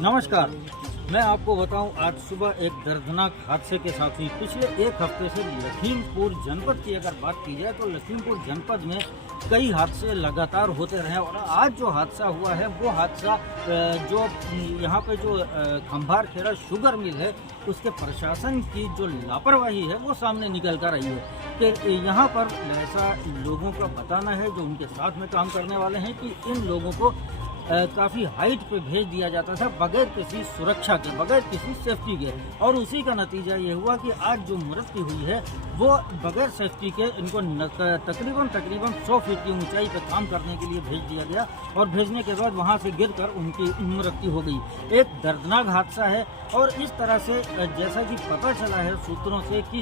नमस्कार, मैं आपको बताऊं, आज सुबह एक दर्दनाक हादसे के साथ ही पिछले एक हफ्ते से लखीमपुर जनपद की अगर बात की जाए तो लखीमपुर जनपद में कई हादसे लगातार होते रहे और आज जो हादसा हुआ है वो हादसा जो यहाँ पे जो खंभार खेड़ा शुगर मिल है उसके प्रशासन की जो लापरवाही है वो सामने निकल कर आई है कि यहाँ पर ऐसा लोगों का बताना है जो उनके साथ में काम करने वाले हैं कि इन लोगों को काफ़ी हाइट पे भेज दिया जाता था बगैर किसी सुरक्षा के, बगैर किसी सेफ्टी के, और उसी का नतीजा ये हुआ कि आज जो मृत्यु हुई है वो बगैर सेफ्टी के इनको तकरीबन 100 फीट की ऊंचाई पे काम करने के लिए भेज दिया गया और भेजने के बाद वहाँ से गिरकर उनकी मृत्यु हो गई। एक दर्दनाक हादसा है और इस तरह से जैसा कि पता चला है सूत्रों से कि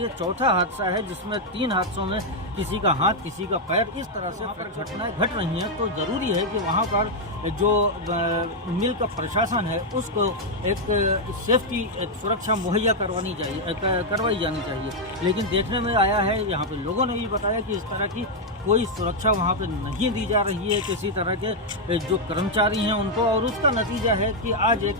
ये चौथा हादसा है जिसमें 3 हादसों में किसी का हाथ, किसी का पैर, इस तरह से घटनाएं घट रही हैं। तो ज़रूरी है कि वहाँ पर जो मिल का प्रशासन है उसको एक सेफ्टी, एक सुरक्षा मुहैया करवाई जानी चाहिए। लेकिन देखने में आया है, यहाँ पे लोगों ने भी बताया कि इस तरह की कोई सुरक्षा वहाँ पे नहीं दी जा रही है किसी तरह के जो कर्मचारी हैं उनको, और उसका नतीजा है कि आज एक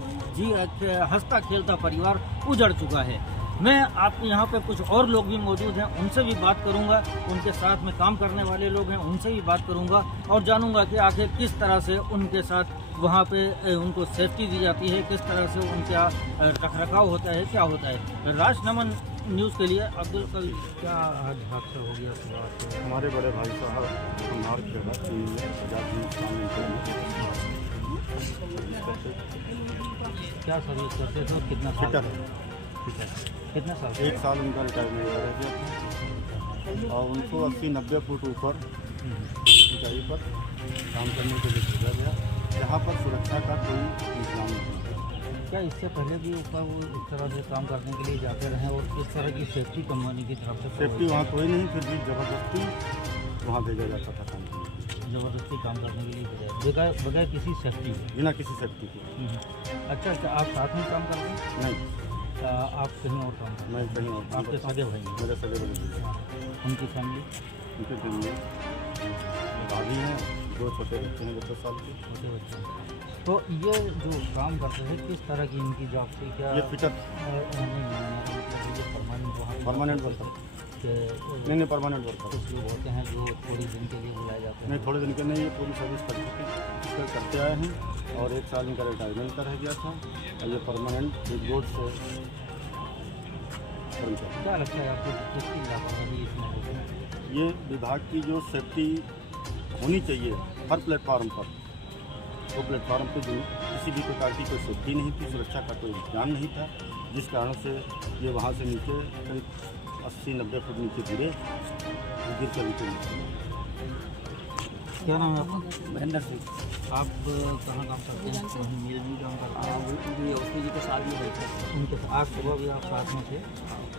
हंसता खेलता परिवार उजड़ चुका है। मैं आपके यहाँ पे कुछ और लोग भी मौजूद हैं, उनसे भी बात करूंगा, उनके साथ में काम करने वाले लोग हैं उनसे भी बात करूंगा और जानूंगा कि आखिर किस तरह से उनके साथ वहाँ पे उनको सेफ्टी दी जाती है, किस तरह से उनका रखरखाव होता है, क्या होता है। राजनमन न्यूज़ के लिए अब्दुल कल। क्या आज हादसा हो गया? हमारे बड़े भाई साहब क्या सर्विस करते थे और कितना साल? कितना साल? 1 साल उनका रिटायरमेंट रह गया और उनको 80-90 फुट ऊपर ऊंचाई पर काम करने के लिए भेजा गया, जहाँ पर सुरक्षा का कोई इंतजाम नहीं है। क्या इससे पहले भी ऊपर वो इस तरह से काम करने के लिए जाते रहे और किस तरह की सेफ्टी कंपनी की तरफ से? सेफ्टी वहाँ कोई नहीं, फिर भी ज़बरदस्ती वहाँ भेजा जाता था काम करने के लिए। ज़बरदस्ती काम करने के लिए बगैर किसी सेफ्टी के? बिना किसी सेफ्टी के। अच्छा, आप साथ में काम करते हैं? नहीं, आप कहीं और काम करते हैं? मैं कहीं और। आपके सगे भाई? मेरे सगे बड़े। उनकी फैमिली? उनकी फैमिली भाभी हैं, 2 छोटे बच्चे हैं 10 साल के। छोटे बच्चे। तो ये जो काम करते हैं किस तरह की इनकी जॉब थी? क्या ये फिटर परमानेंट वर्कर? नहीं, परमानेंट वर्कर। कुछ लोग होते हैं जो थोड़ी दिन के लिए बुलाए जाते हैं? नहीं, थोड़े दिन के नहीं, ये पूरी सर्विस करते आए हैं और 1 साल इनका रिटायरमेंट का रह गया था और ये परमानेंट बोर्ड से कर्मचारी। क्या लगता है आपको किसकी लापरवाही इसमें होती है? ये विभाग की जो सेफ्टी होनी चाहिए हर प्लेटफार्म पर, वो प्लेटफार्म पे जो किसी भी प्रकार की कोई सेफ्टी नहीं थी, सुरक्षा का कोई इंतजाम नहीं था, जिस कारण से ये वहाँ से नीचे करीब 80-90 फुट नीचे गिर कर नीचे। क्या नाम है आपका? महेंद्र सिंह। आप कहाँ काम करते हैं? मिल में काम करते हैं? उसमें जी के साथ में बैठे उनके आज सुबह भी आप साथ में थे?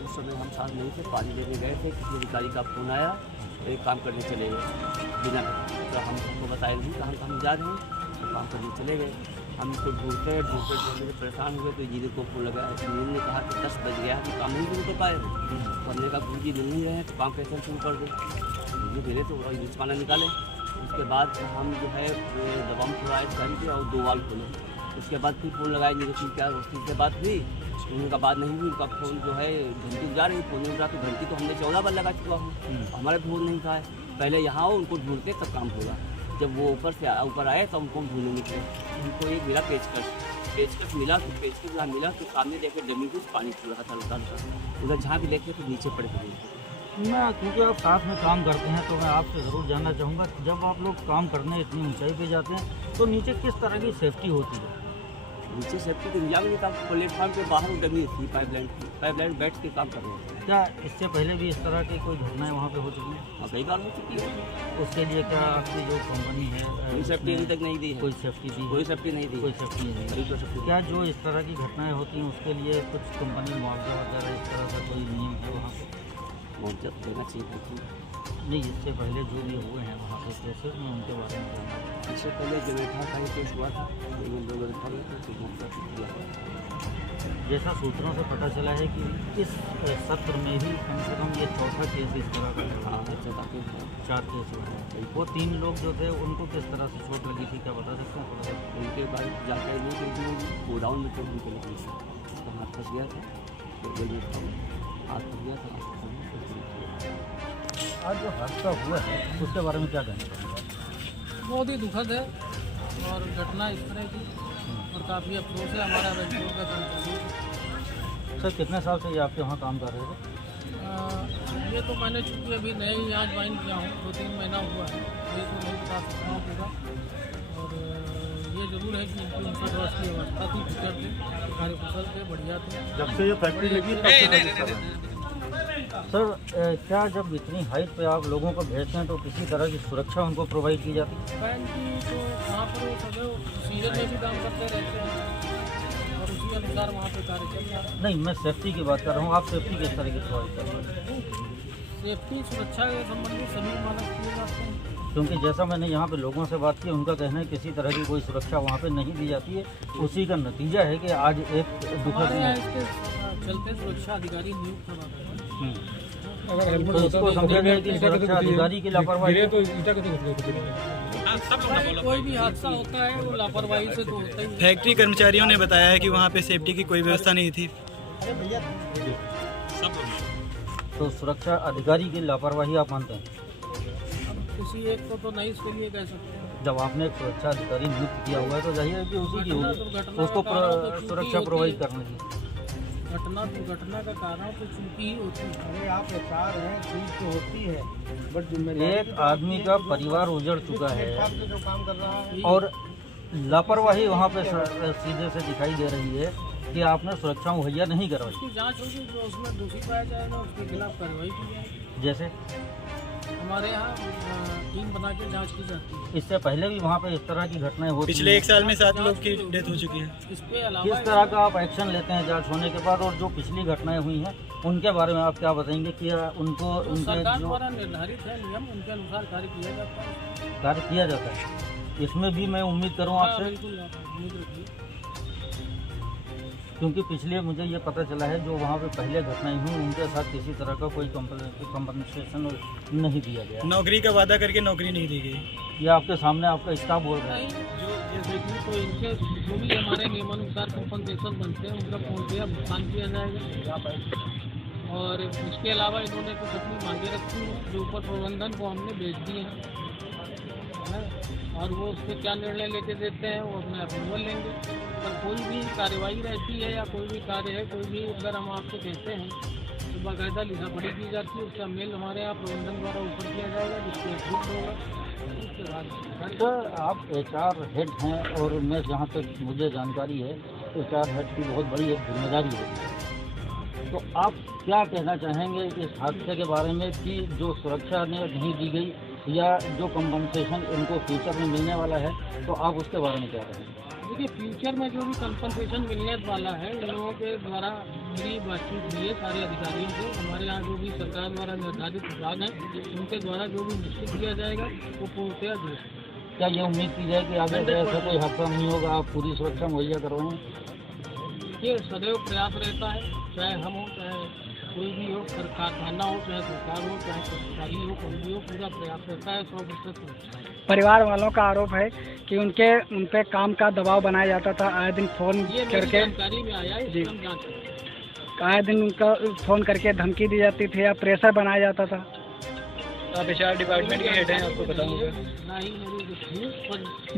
उस समय हम साथ नहीं थे, पानी लेके गए थे, किसी अधिकारी का फ़ोन आया, एक काम करने चले गए बिना, तो हमको बताया नहीं, कहाँ हम जा रहे हैं, तो काम करने चले गए। हम इसको ढूंढते ढूंढते परेशान हुए तो जीने को फोन लगाया। जीने ने कहा कि 10 बज गया कि काम नहीं शुरू कर पाए। हमने कहा गुरु जी मिल नहीं रहे हैं तो काम कैसे शुरू कर दें। ये मेरे तो रिस्पाना निकाले। उसके बाद हम जो है दवा में थोड़ा ऐड करके और 2 वाल खोले। उसके बाद फिर फ़ोन लगाए नहीं तो क्या उस चीज़ से बात हुई। उनका बात नहीं हुई, उनका फ़ोन जो है घंटी जा रही, फ़ोन नहीं उठा तो घंटी तो हमने 14 बार लगा चुका हूँ, हमारा फ़ोन नहीं था। पहले यहाँ आओ उनको ढूंढते तब काम होगा। जब वो ऊपर आए तो हमको ढूंढने निकले। उनको एक मिला पेचकस मिला तो पेचकस जहाँ मिला तो सामने देखे जमीन कुछ पानी छू रहा था उधर जहाँ भी देखे तो नीचे पड़े हुए। मैं क्योंकि आप साथ में काम करते हैं तो मैं आपसे ज़रूर जानना चाहूँगा, जब आप लोग काम करने इतनी ऊंचाई पे जाते हैं तो नीचे किस तरह की सेफ्टी होती है? नीचे सेफ्टी का इंतजाम नहीं था। प्लेटफॉर्म के बाहर डमी थी पाइपलाइन बैठ के काम कर रहे थे। क्या इससे पहले भी इस तरह की कोई घटनाएं वहाँ पे हो चुकी हैं? हाँ, कई बार हो चुकी है। उसके लिए क्या आपकी जो कंपनी है कोई सेफ्टी अभी तक नहीं दी है। कोई सेफ्टी दी? कोई सेफ्टी नहीं दी। कोई सेफ्टी नहीं अभी तो सेफ्टी क्या जो इस तरह की घटनाएं होती हैं उसके लिए कुछ कंपनी मुआवजा वगैरह इस तरह का कोई नियम है वहाँ पे? मुआवजा देना चाहिए। नहीं, इससे पहले जो भी हुए हैं वहाँ पे केसेस में उनके बारे में जानना है। इससे पहले जनरेटर का ही केस हुआ था, लेकिन लोगों ने फॉलो तो मुआवजा दिया। जैसा सूत्रों से पता चला है कि इस सत्र में ही कम से कम ये चौथा केस इस तरह का रहा है। 4 केस हुए हैं। वो 3 लोग जो थे उनको किस तरह से चोट लगी थी, क्या बता सकते हैं थोड़ा सा? उनके बाद जाकर नहीं क्योंकि गोडाउन में चोट उनके लगी थी। उसका हाथ फंस गया था तो जेल में था, हाथ फंस गया था। आज जो हादसा हुआ है उसके बारे में क्या कहना चाहेंगे? बहुत ही दुखद है और घटना इस तरह की और काफ़ी अफसोस है हमारा वेंचूर का कर्मचारी। सर कितने साल से ये आपके वहाँ काम कर रहे थे? ये तो मैंने चूँकि अभी नए ही आज ज्वाइन किया हूँ, 2-3 महीना हुआ है, ये तो नहीं बता सकता हूँ पूरा। और ये ज़रूर है कि इनकी इंफ्रास्ट्रक्चर की व्यवस्था थी, फिटर थे, सारे कुशल थे, बढ़िया थे। जब से ये फैक्ट्री लगी तब से सर क्या जब इतनी हाइट पे आप लोगों को भेजते हैं तो किसी तरह की सुरक्षा उनको प्रोवाइड की जाती है? बैंक की तो वहाँ पर वो सदैव सीजन में भी काम करते रहते हैं और उसी अनुसार वहाँ पे कार्य चल रहा है। नहीं, मैं सेफ्टी की बात कर रहा हूँ। आप सेफ्टी किस तरह की प्रोवाइड कर रहे हैं? सेफ्टी सुरक्षा के संबंधित सभी मानक किए जाते हैं। क्योंकि जैसा मैंने यहाँ पे लोगों से बात की, उनका कहना है किसी तरह की कोई सुरक्षा वहाँ पे नहीं दी जाती है। उसी का नतीजा है कि आज एक दुखद हमारे यहाँ इसके चलते सुरक्षा अधिकारी नियुक्त करवाते हैं। तो इसको समझा जाए कि सुरक्षा अधिकारी की लापरवाही है। कोई भी हादसा होता है वो लापरवाही से तो होता ही है। फैक्ट्री कर्मचारियों ने बताया है कि वहाँ पे सेफ्टी की कोई व्यवस्था नहीं थी। तो सुरक्षा अधिकारी की लापरवाही आप मानते हैं? अब किसी एक को तो नहीं इसके लिए कह सकते हैं। जब आपने एक सुरक्षा अधिकारी नियुक्त किया हुआ है तो जाहिर है कि उसी की होगी, दुर्घटना उसको का कारण तो चूंकि सुरक्षा होती प्रोवाइड है। करने की। दुर्घटना का कारण तो चूंकि ही होती है। अरे आप एचआर हैं, चीज तो होती है, बट जिम्मेदारी एक आदमी का परिवार उजड़ चुका है से जो काम कर रहा है और लापरवाही वहाँ पे सीधे से दिखाई दे रही है कि आपने सुरक्षा मुहैया नहीं करवाई। उसकी जांच होगी, जो उसमें दोषी पाया जाएगा उसके खिलाफ कार्रवाई की जाएगी। जैसे हमारे यहाँ टीम बना के जांच की जाती है। इससे पहले भी वहाँ पे इस तरह की घटनाएं होती पिछले हैं। 1 साल में 7 लोग की डेथ हो चुकी है। इसके अलावा किस तरह का आप एक्शन लेते हैं जांच होने के बाद, और जो पिछली घटनाएं हुई हैं उनके बारे में आप क्या बताएंगे कि उनको तो उनके सरकार जो द्वारा निर्धारित है नियम, उनके अनुसार कार्य किया जाता है। कार्य किया जाता है, इसमें भी मैं उम्मीद करूँ हाँ, आपसे, बिल्कुल आप उम्मीद रखिए। क्योंकि पिछले मुझे ये पता चला है जो वहाँ पे पहले घटनाएं हुई उनके साथ किसी तरह का कोई कंपनसेशन नहीं दिया गया। नौकरी का वादा करके नौकरी नहीं दी गई। ये आपके सामने आपका स्टाफ बोल रहा है। नहीं, जो जैसे कि तो इनके जो भी हमारे नियमानुसार कंपनसेशन बनते हैं उनका पूर्णतः भुगतान किया जाएगा। और इसके अलावा इन्होंने कुछ अपनी मांगे रखी हैं जो ऊपर प्रबंधन को हमने भेज दिए हैं, और वो उस पर क्या निर्णय लेके देते हैं वो अपने अप्रूवल लेंगे। पर कोई भी कार्रवाई रहती है या कोई भी कार्य है, कोई भी अगर हम आपको कहते हैं तो बाकायदा लिखा पढ़ी की जाती है, उसका मेल हमारे यहाँ प्रबंधन द्वारा ऊपर किया जाएगा जिससे अप्रूव होगा। उसके बाद सर आप HR हेड हैं और मैं जहाँ तक मुझे जानकारी है HR हेड की बहुत बड़ी एक जिम्मेदारी है, तो आप क्या कहना चाहेंगे इस हादसे के बारे में कि जो सुरक्षा ने नहीं दी गई या जो कंपनसेशन इनको फ्यूचर में मिलने वाला है, तो आप उसके बारे में क्या कहेंगे? देखिए, फ्यूचर में जो भी कंपनसेशन मिलने वाला है इन लोगों के द्वारा मेरी बातचीत हुई है सारे अधिकारियों से। हमारे यहाँ जो भी सरकार द्वारा निर्धारित विभाग हैं उनके द्वारा जो भी निश्चित किया जाएगा वो पूर्णतः क्या ये उम्मीद की जाए कि आगे से ऐसा कोई हादसा नहीं होगा, आप पूरी सुरक्षा मुहैया करवाएं? ये सदैव प्रयास रहता है, चाहे हम हो चाहे कोई भी हो, कारखाना हो चाहे सरकार हो चाहे कर्मचारी हो, कोई भी हो, पूरा प्रयास रहता है 100% सुरक्षा। परिवार वालों का आरोप है कि उन पे काम का दबाव बनाया जाता था, आए दिन फोन ये मेरी करके जानकारी में आया है, इसकी हम जांच करेंगे। आए दिन उनका फोन करके धमकी दी जाती थी या प्रेशर बनाया जाता था। आप HR डिपार्टमेंट के हेड हैं, आपको पता होगा। ना ही मेरी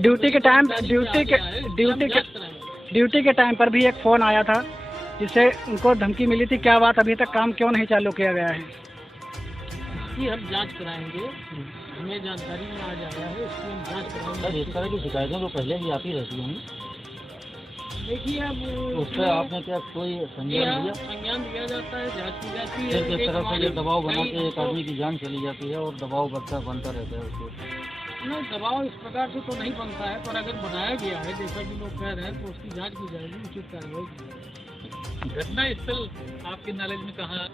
ड्यूटी के टाइम पर भी एक फ़ोन आया था जिससे उनको धमकी मिली थी। क्या बात, अभी तक काम क्यों नहीं चालू किया गया है? इसकी हम जांच कराएंगे, हमें जानकारी में आज आया है, इसकी हम जांच सर, कराएंगे। इस तरह की शिकायतें तो पहले भी आती रहती होंगी, देखिए अब उस पर आपने क्या कोई संज्ञान लिया? संज्ञान दिया जाता है, जांच की जाती है। फिर किस तरह से ये दबाव बना के एक कई आदमी की जान चली जाती है और दबाव बनता रहता है उसको? नहीं, दबाव इस प्रकार से तो नहीं बनता है, पर अगर बनाया गया है जैसा कि लोग कह रहे हैं तो उसकी जांच की जाएगी, उचित कार्रवाई की जाएगी। घटना स्थल आपके नॉलेज में कहाँ?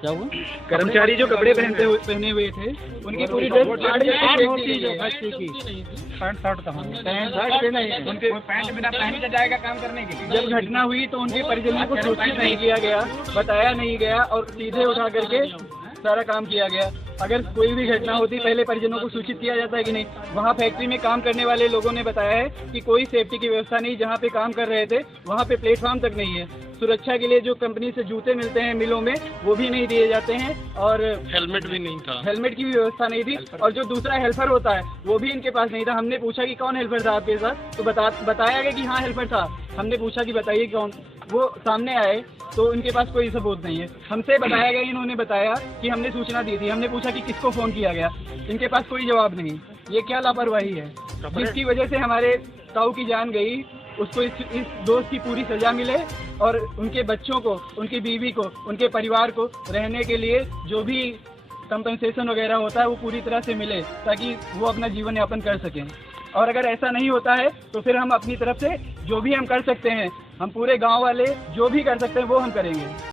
क्या हुआ? कर्मचारी जो कपड़े पहने हुए थे उनकी पूरी ड्रेस जब घटना हुई तो उनके परिजनों को सूचित नहीं किया गया, बताया नहीं गया और सीधे उठा करके सारा काम किया गया। अगर कोई भी घटना होती पहले परिजनों को सूचित किया जाता है कि नहीं? वहाँ फैक्ट्री में काम करने वाले लोगों ने बताया है कि कोई सेफ्टी की व्यवस्था नहीं, जहाँ पे काम कर रहे थे वहाँ पे प्लेटफॉर्म तक नहीं है। सुरक्षा के लिए जो कंपनी से जूते मिलते हैं मिलों में वो भी नहीं दिए जाते हैं और हेलमेट भी नहीं था, हेलमेट की भी व्यवस्था नहीं थी। और जो दूसरा हेल्पर होता है वो भी इनके पास नहीं था। हमने पूछा कि कौन हेल्पर था आपके साथ, तो बताया गया कि हाँ हेल्पर था। हमने पूछा कि बताइए कौन, वो सामने आए तो इनके पास कोई सबूत नहीं है। हमसे बताया गया, इन्होंने बताया कि हमने सूचना दी थी। हमने पूछा कि किसको फ़ोन किया गया, इनके पास कोई जवाब नहीं। ये क्या लापरवाही है जिसकी वजह से हमारे ताऊ की जान गई? उसको इस दोस्त की पूरी सज़ा मिले और उनके बच्चों को, उनकी बीवी को, उनके परिवार को रहने के लिए जो भी कंपनसेशन वगैरह होता है वो पूरी तरह से मिले ताकि वो अपना जीवन यापन कर सकें। और अगर ऐसा नहीं होता है तो फिर हम अपनी तरफ से जो भी हम कर सकते हैं, हम पूरे गांव वाले जो भी कर सकते हैं वो हम करेंगे।